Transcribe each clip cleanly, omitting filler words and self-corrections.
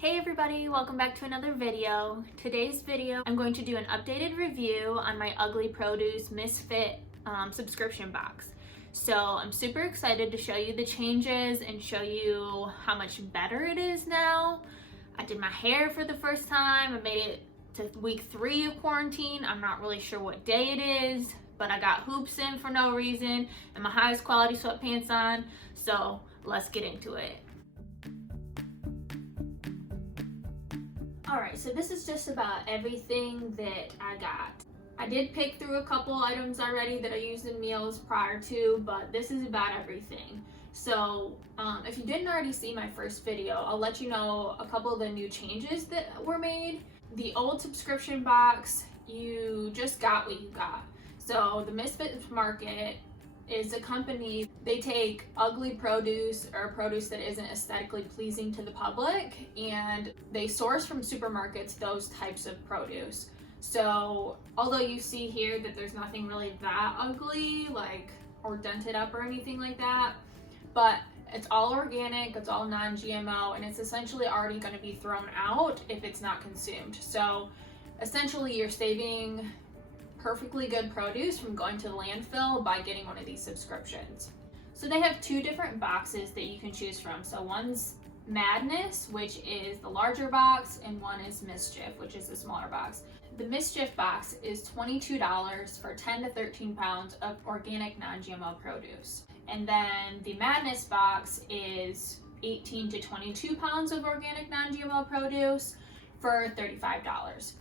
Hey everybody, welcome back to another video. Today's video, I'm going to do an updated review on my Ugly Produce MISFIT subscription box. So I'm super excited to show you the changes and show you how much better it is now. I did my hair for the first time. I made it to week 3 of quarantine. I'm not really sure what day it is, but I got hoops in for no reason and my highest quality sweatpants on. So let's get into it. Alright, so this is just about everything that I got. I did pick through a couple items already that I used in meals prior to, but this is about everything. So if you didn't already see my first video, I'll let you know a couple of the new changes that were made. The old subscription box, you just got what you got. So the MISFIT Market is a company, they take ugly produce or produce that isn't aesthetically pleasing to the public, and they source from supermarkets those types of produce. So although you see here that there's nothing really that ugly, like, or dented up or anything like that, but it's all organic, it's all non-GMO, and it's essentially already going to be thrown out if it's not consumed. So essentially you're saving perfectly good produce from going to the landfill by getting one of these subscriptions. So they have 2 different boxes that you can choose from. So one's Madness, which is the larger box, and one is Mischief, which is the smaller box. The Mischief box is $22 for 10 to 13 pounds of organic non-GMO produce. And then the Madness box is 18 to 22 pounds of organic non-GMO produce for $35.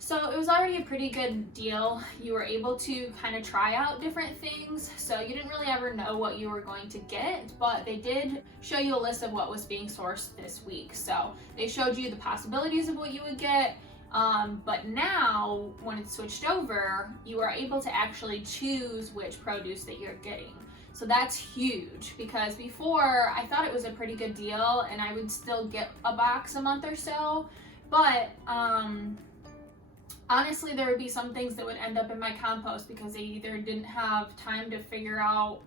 So it was already a pretty good deal. You were able to kind of try out different things, so you didn't really ever know what you were going to get, but they did show you a list of what was being sourced this week. So they showed you the possibilities of what you would get, but now when it's switched over, you are able to actually choose which produce that you're getting. So that's huge, because before I thought it was a pretty good deal and I would still get a box a month or so, but honestly, there would be some things that would end up in my compost because they either didn't have time to figure out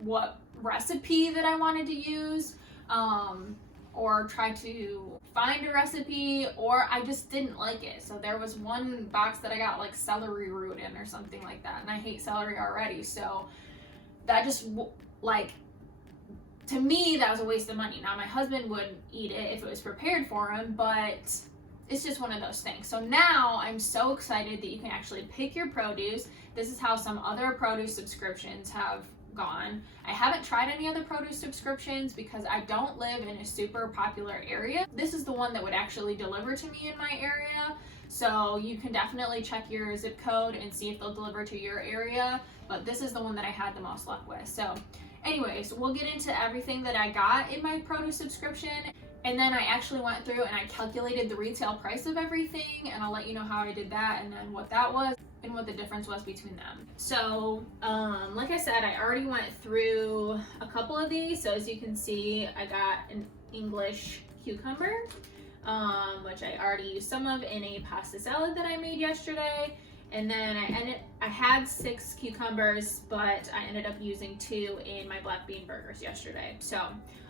what recipe that I wanted to use, or try to find a recipe, or I just didn't like it. So there was one box that I got like celery root in or something like that, and I hate celery already. So that just, like, to me, that was a waste of money. Now my husband would eat it if it was prepared for him, but it's just one of those things. So now I'm so excited that you can actually pick your produce. This is how some other produce subscriptions have gone. I haven't tried any other produce subscriptions because I don't live in a super popular area. This is the one that would actually deliver to me in my area. So you can definitely check your zip code and see if they'll deliver to your area. But this is the one that I had the most luck with. So anyways, we'll get into everything that I got in my produce subscription. And then I actually went through and I calculated the retail price of everything, and I'll let you know how I did that and then what that was and what the difference was between them. So like I said, I already went through a couple of these. So as you can see, I got an English cucumber, which I already used some of in a pasta salad that I made yesterday. And then I had 6 cucumbers, but I ended up using 2 in my black bean burgers yesterday. So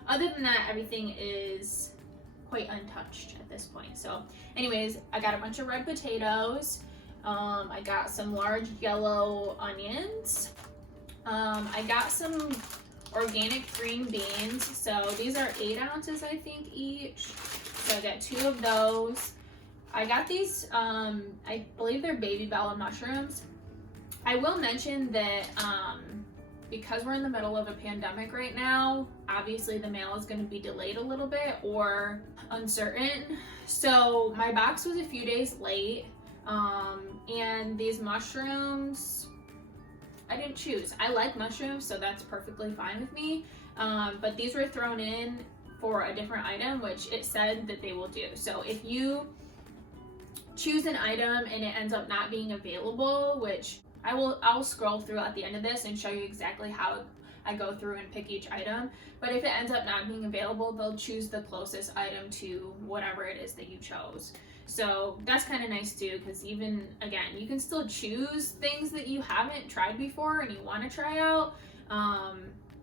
other than that, everything is quite untouched at this point. So anyways, I got a bunch of red potatoes. I got some large yellow onions. I got some organic green beans. So these are 8 ounces, I think, each. So I got 2 of those. I got these, I believe they're baby bella mushrooms. I will mention that because we're in the middle of a pandemic right now, obviously the mail is going to be delayed a little bit or uncertain. So my box was a few days late, and these mushrooms, I didn't choose. I like mushrooms, so that's perfectly fine with me, but these were thrown in for a different item, which it said that they will do. So if you choose an item and it ends up not being available, which I'll scroll through at the end of this and show you exactly how I go through and pick each item. But if it ends up not being available, they'll choose the closest item to whatever it is that you chose. So that's kind of nice too, because even, again, you can still choose things that you haven't tried before and you want to try out.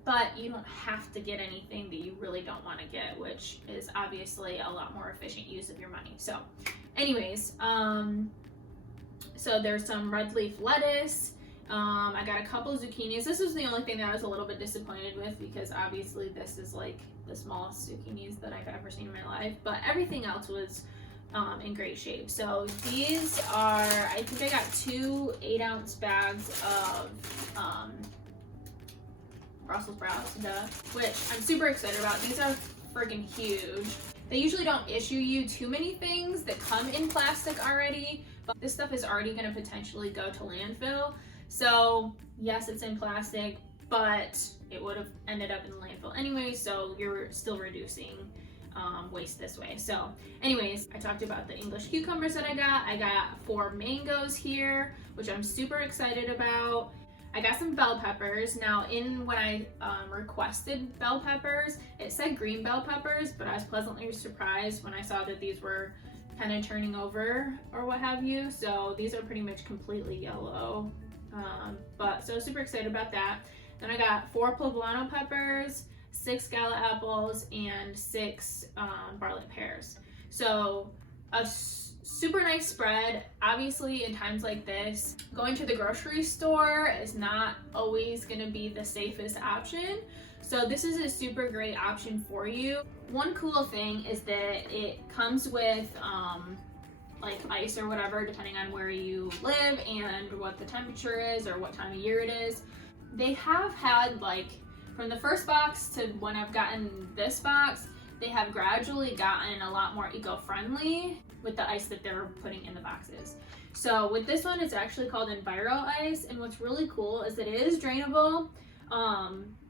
but you don't have to get anything that you really don't want to get, which is obviously a lot more efficient use of your money. So anyways, so there's some red leaf lettuce. I got a couple of zucchinis. This was the only thing that I was a little bit disappointed with, because obviously this is like the smallest zucchinis that I've ever seen in my life, but everything else was in great shape. So these are, I think I got 2 8-ounce bags of Brussels sprouts, which I'm super excited about. These are freaking huge. They usually don't issue you too many things that come in plastic already, but this stuff is already going to potentially go to landfill. So yes, it's in plastic, but it would have ended up in the landfill anyway, so you're still reducing waste this way. So anyways, I talked about the English cucumbers that I got. I got 4 mangoes here, which I'm super excited about. I got some bell peppers. Now, when I requested bell peppers, it said green bell peppers, but I was pleasantly surprised when I saw that these were kind of turning over or what have you. So these are pretty much completely yellow. So super excited about that. Then I got 4 poblano peppers, 6 gala apples, and 6 barlet pears. So a super nice spread. Obviously, in times like this, going to the grocery store is not always going to be the safest option. So this is a super great option for you. One cool thing is that it comes with like ice or whatever, depending on where you live and what the temperature is or what time of year it is. They have had, like, from the first box to when I've gotten this box, they have gradually gotten a lot more eco-friendly with the ice that they're putting in the boxes. So with this one, it's actually called Enviro Ice, and what's really cool is that it is drainable,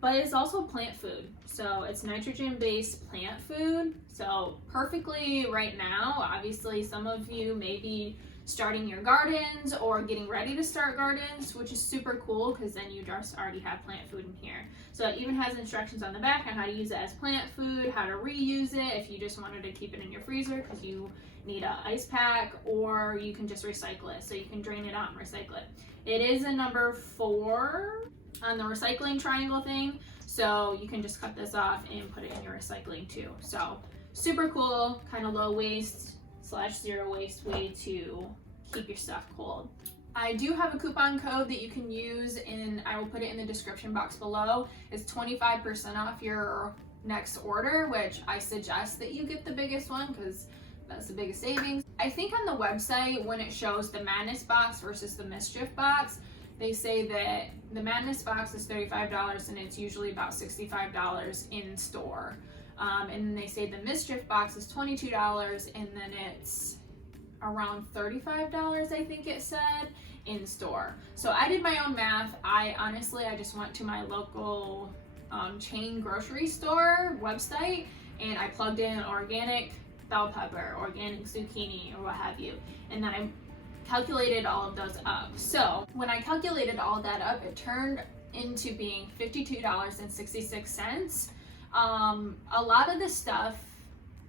but it's also plant food. So it's nitrogen-based plant food. So perfectly right now, obviously some of you may be starting your gardens or getting ready to start gardens, which is super cool because then you just already have plant food in here. So it even has instructions on the back on how to use it as plant food, how to reuse it if you just wanted to keep it in your freezer because you need an ice pack, or you can just recycle it. So you can drain it out and recycle it. It is a number 4 on the recycling triangle thing, so you can just cut this off and put it in your recycling too. So super cool, kind of low waste / zero waste way to keep your stuff cold. I do have a coupon code that you can use, and I will put it in the description box below. It's 25% off your next order, which I suggest that you get the biggest one because that's the biggest savings. I think on the website, when it shows the Madness box versus the Mischief box, they say that the Madness box is $35 and it's usually about $65 in store. And then they say the Mischief box is $22 and then it's around $35, I think it said, in store. So I did my own math. I just went to my local chain grocery store website and I plugged in organic bell pepper, organic zucchini, or what have you, and then I calculated all of those up. So when I calculated all that up, it turned into being $52.66. A lot of this stuff,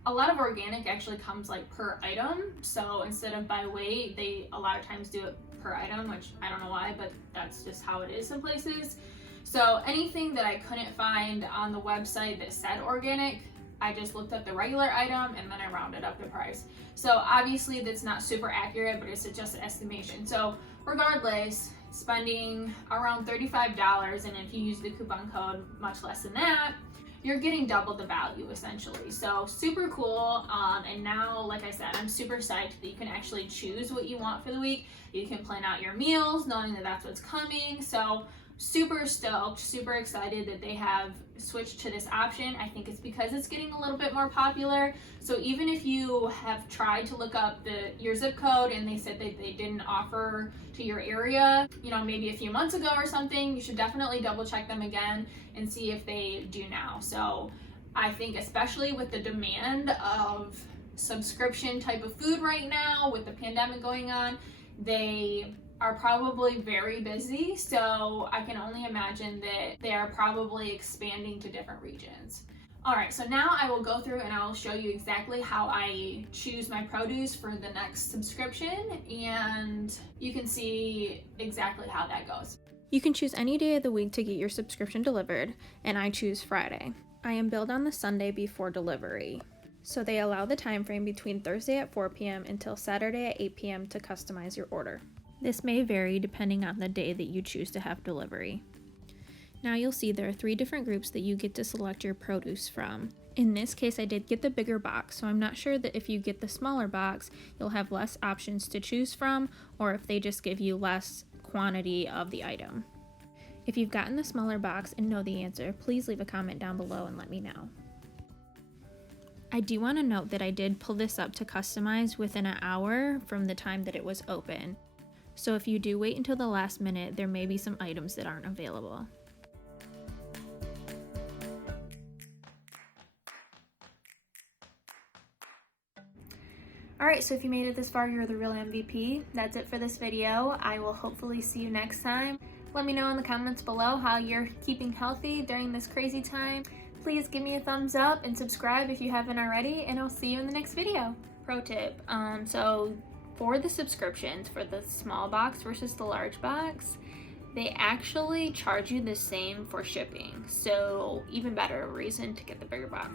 a lot of organic actually comes like per item. So instead of by weight, they a lot of times do it per item, which I don't know why, but that's just how it is some places. So anything that I couldn't find on the website that said organic, I just looked up the regular item and then I rounded up the price. So obviously that's not super accurate, but it's just an estimation. So regardless, spending around $35, and if you use the coupon code, much less than that, you're getting double the value essentially. So super cool. And now, like I said, I'm super psyched that you can actually choose what you want for the week. You can plan out your meals knowing that that's what's coming. So super stoked, super excited that they have switched to this option. I think it's because it's getting a little bit more popular. So even if you have tried to look up your zip code and they said that they didn't offer to your area, you know, maybe a few months ago or something, you should definitely double check them again and see if they do now. So I think especially with the demand of subscription type of food right now with the pandemic going on, they are probably very busy, so I can only imagine that they are probably expanding to different regions. All right, so now I will go through and I'll show you exactly how I choose my produce for the next subscription, and you can see exactly how that goes. You can choose any day of the week to get your subscription delivered, and I choose Friday. I am billed on the Sunday before delivery, so they allow the time frame between Thursday at 4 p.m. until Saturday at 8 p.m. to customize your order. This may vary depending on the day that you choose to have delivery. Now you'll see there are 3 different groups that you get to select your produce from. In this case, I did get the bigger box, so I'm not sure that if you get the smaller box, you'll have less options to choose from, or if they just give you less quantity of the item. If you've gotten the smaller box and know the answer, please leave a comment down below and let me know. I do want to note that I did pull this up to customize within an hour from the time that it was open. So if you do wait until the last minute, there may be some items that aren't available. Alright, so if you made it this far, you're the real MVP. That's it for this video. I will hopefully see you next time. Let me know in the comments below how you're keeping healthy during this crazy time. Please give me a thumbs up and subscribe if you haven't already, and I'll see you in the next video. Pro tip, so for the subscriptions for the small box versus the large box, they actually charge you the same for shipping. So even better reason to get the bigger box.